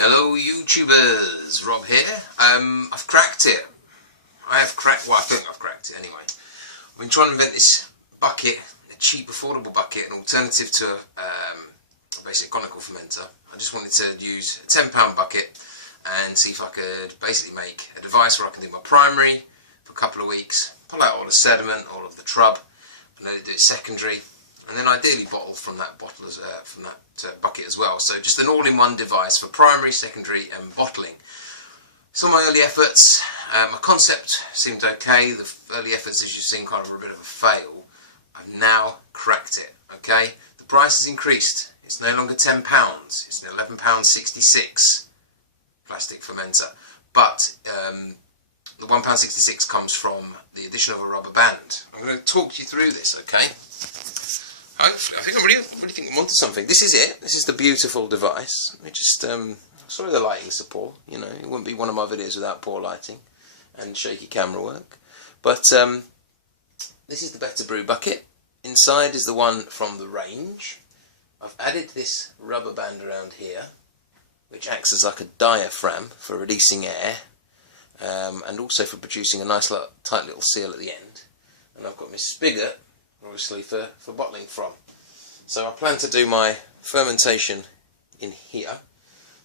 Hello YouTubers, Rob here. I've cracked it. I think I've cracked it anyway. I've been trying to invent this bucket, a cheap affordable bucket, an alternative to a basic conical fermenter. I just wanted to use a £10 bucket and see if I could basically make a device where I can do my primary for a couple of weeks, pull out all the sediment, all of the trub, and then do it secondary, and then ideally bottle from that bucket as well. So just an all-in-one device for primary, secondary and bottling. Some of my early efforts, my concept seemed okay. The early efforts, as you've seen, kind of were a bit of a fail. I've now cracked it, okay? The price has increased. It's no longer £10, it's an £11.66 plastic fermenter. But the £1.66 comes from the addition of a rubber band. I'm going to talk you through this, okay? Hopefully, I really think I'm onto something. This is it. This is the beautiful device. Let me just, sorry the lighting support, you know, it wouldn't be one of my videos without poor lighting and shaky camera work. But this is the Better Brew bucket. Inside is the one from the range. I've added this rubber band around here, which acts as like a diaphragm for releasing air, and also for producing a nice tight little seal at the end. And I've got my spigot, obviously, for bottling from. So I plan to do my fermentation in here.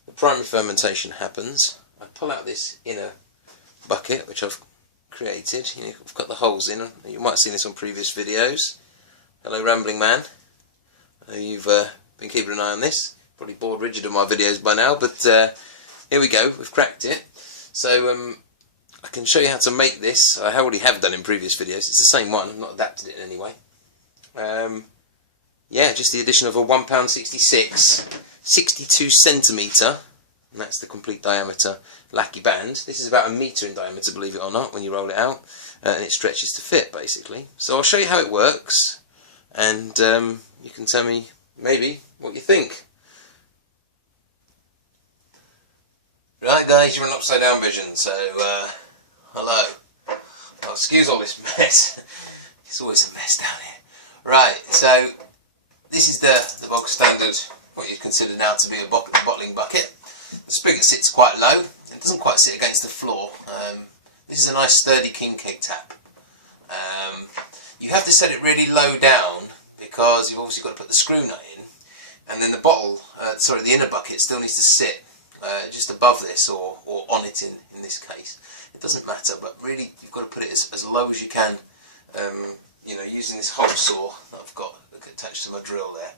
The primary fermentation happens. I pull out this inner bucket, which I've created. You know, I've got the holes in. You might have seen this on previous videos. Hello, Rambling Man. I know you've been keeping an eye on this. Probably bored rigid of my videos by now, but here we go. We've cracked it. So I can show you how to make this. I already have done in previous videos. It's the same one. I've not adapted it in any way. Yeah, just the addition of a £1.66 62cm, and that's the complete diameter lackey band. This is about 1 metre in diameter, believe it or not, when you roll it out, and it stretches to fit, basically. So I'll show you how it works, and you can tell me maybe what you think. Right guys, you're in upside down vision, so hello. Oh, excuse all this mess. It's always a mess down here. Right, so this is the bog standard, what you'd consider now to be a bottling bucket. The spigot sits quite low. It doesn't quite sit against the floor. This is a nice sturdy king keg tap. You have to set it really low down because you've obviously got to put the screw nut in, and then the inner bucket still needs to sit just above this or on it in this case. It doesn't matter, but really you've got to put it as low as you can, you know, using this hole saw that I've got attached to my drill there.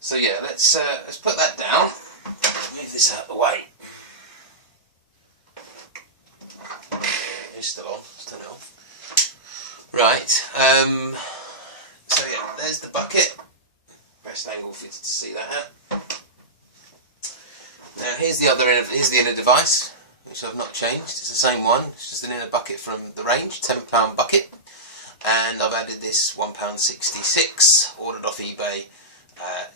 So yeah, let's put that down. Move this out of the way. It's still on. Let's turn it off. Right. So yeah, there's the bucket. Best angle for you to see that at. Now here's the inner device, which I've not changed. It's the same one. It's just an inner bucket from the range, £10 bucket, and I've added this £1.66 ordered off eBay,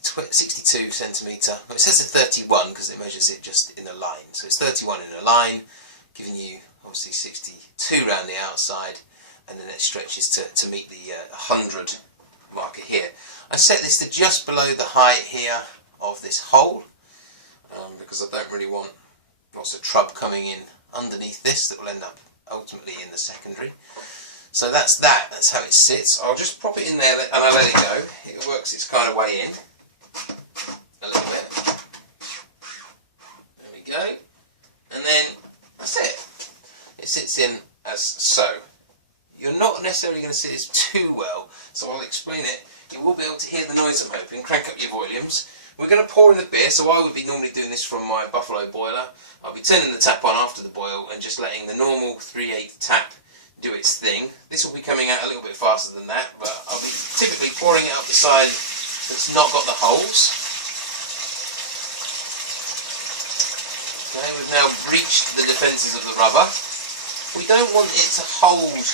62cm. Well, it says it's 31 because it measures it just in a line, so it's 31 in a line, giving you obviously 62 around the outside, and then it stretches to meet the 100 marker here. I set this to just below the height here of this hole, because I don't really want lots of trub coming in underneath this that will end up ultimately in the secondary. So that's how it sits. I'll just pop it in there and I'll let it go. It works its kind of way in a little bit. There we go. And then that's it. It sits in as so. You're not necessarily going to see this too well, so I'll explain it. You will be able to hear the noise, I'm hoping. Crank up your volumes. We're going to pour in the beer, so I would be normally doing this from my Buffalo boiler. I'll be turning the tap on after the boil and just letting the normal 3/8 tap do its thing. This will be coming out a little bit faster than that, but I'll be typically pouring it up the side that's not got the holes. Okay, we've now breached the defences of the rubber. We don't want it to hold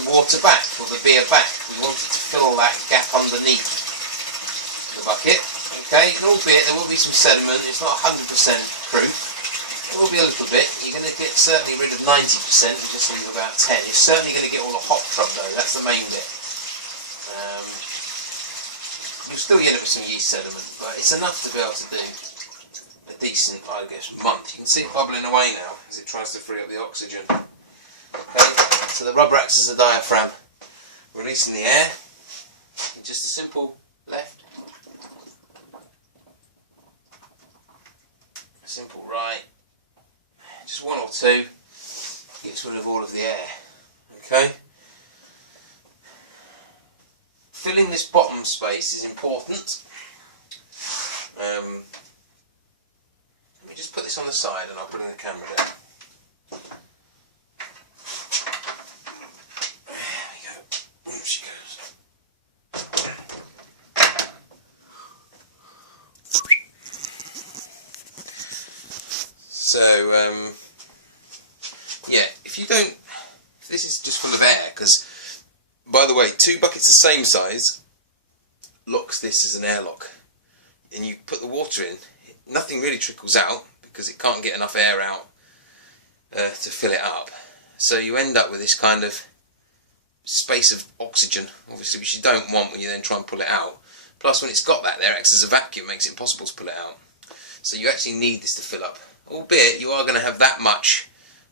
the water back, or the beer back. We want it to fill that gap underneath the bucket. Okay, and albeit there will be some sediment, it's not 100% proof. There will be a little bit. You're going to get certainly rid of 90% and just leave about 10. You're certainly going to get all the hop trub though, that's the main bit. You'll still end up with some yeast sediment, but it's enough to be able to do decent, I guess, month. You can see it bubbling away now as it tries to free up the oxygen. Okay, so the rubber acts as a diaphragm, releasing the air. Just a simple left, a simple right, just one or two gets rid of all of the air. Okay. Filling this bottom space is important. Let me just put this on the side and I'll bring the camera down. There we go. On she goes. So, yeah, if this is just full of air, because, by the way, 2 buckets the same size locks this as an airlock. And you put the water in, nothing really trickles out because it can't get enough air out to fill it up. So you end up with this kind of space of oxygen, obviously, which you don't want when you then try and pull it out. Plus, when it's got that there, it acts as a vacuum, makes it impossible to pull it out. So you actually need this to fill up. Albeit, you are going to have that much,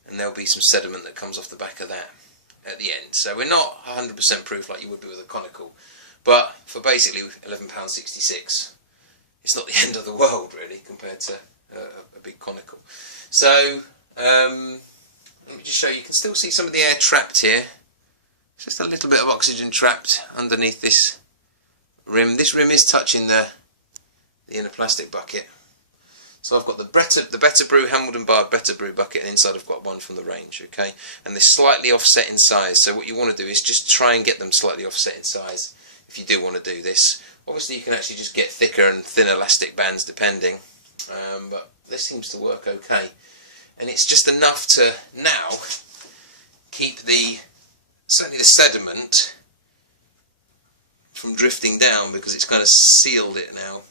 and there'll be some sediment that comes off the back of that at the end. So we're not 100% proof like you would be with a Conical. But for basically £11.66, it's not the end of the world really compared to a big Conical. So let me just show you. You can still see some of the air trapped here. It's just a little bit of oxygen trapped underneath this rim. This rim is touching the inner plastic bucket. So I've got the Better Brew Hamilton Bar Better Brew bucket, and inside I've got one from the range, okay? And they're slightly offset in size, so what you want to do is just try and get them slightly offset in size if you do want to do this. Obviously you can actually just get thicker and thinner elastic bands depending, but this seems to work okay. And it's just enough to now keep certainly the sediment from drifting down, because it's kind of sealed it now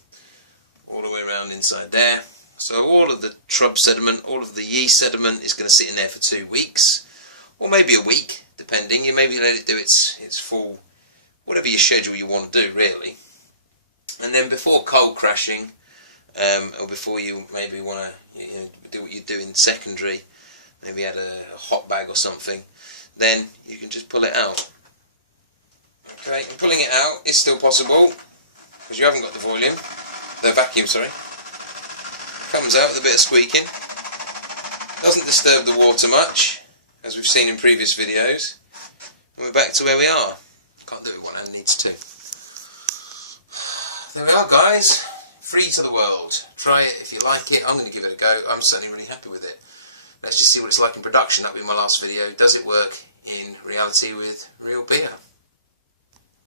all the way around inside there. So all of the shrub sediment, all of the yeast sediment is going to sit in there for 2 weeks, or maybe a week, depending. You maybe let it do its full, whatever your schedule you want to do, really. And then before cold crashing, or before you maybe want to do what you do in secondary, maybe add a hot bag or something, then you can just pull it out. Okay, and pulling it out is still possible because you haven't got the vacuum, sorry. Comes out with a bit of squeaking. Doesn't disturb the water much, as we've seen in previous videos. And we're back to where we are. Can't do it with one hand, needs two. There we are, guys. Free to the world. Try it if you like it. I'm going to give it a go. I'm certainly really happy with it. Let's just see what it's like in production. That'll be my last video. Does it work in reality with real beer?